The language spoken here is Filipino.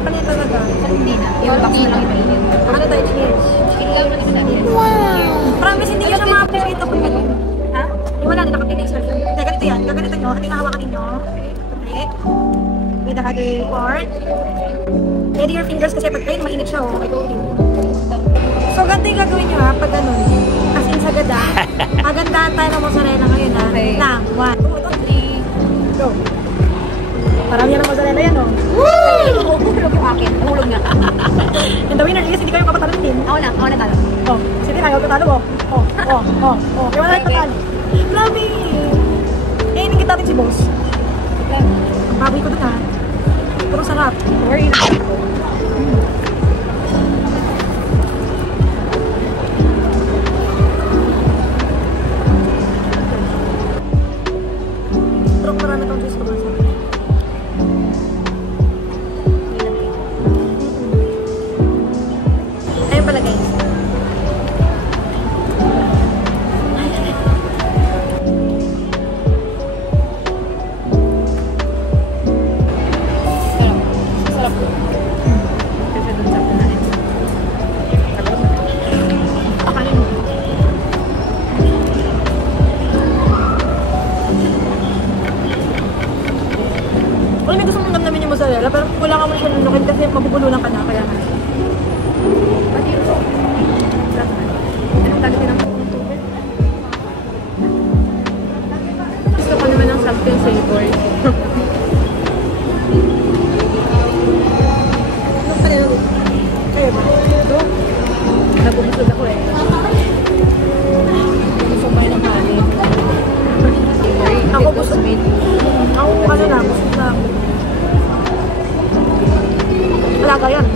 Kanina talaga. Hindi na. Yung box na lang yung Ano tayo, cheers? Wow! Promise, hindi ko siya ma-update dito kung ano. Ha? Wala na nakapilis. Hindi, ganito yan. Gaganito nyo. Hindi hahawakan ninyo. Okay. With the other part. Ready your fingers kasi pag kayo mainit siya, oh. I told you. So, ganito yung gagawin nyo, ha? Pag ganun. As in sa ganda. Magandaan tayo ng mozzarella ngayon, ha? Okay. Lang. 1, 2, 3. Go. Marami yan ng mozzarella yan, oh. Woo! Hulog yung akin. Hulog nga. And the winner is, hindi kayo papatalon din. Ako na talo. Oh, sige tayo, patalo mo. Oh. Kaya wala yung patalo. Grabe! Eh, iningit natin si boss. Ang baboy ko dun, ha? Pero sarap. Where is it? Pero marami tong juice ko ba sa ayun pala, guys. Sarap po. Kasi dun sa kunain. Akanin mo. Wala, may gusto mong damdamin yung mozzarella, pero wala ka mo siya nunukin kasi mabubulunan ka na, kaya nga. Pati yung soap. Anong gagawin ng tubig? Gusto ko naman ng something savory. Kaya ba? Ito? Nabubusog ako eh. Gusto ko yun ng kanin. Ako gusto. Ako ano na, gusto na. Alaga yan.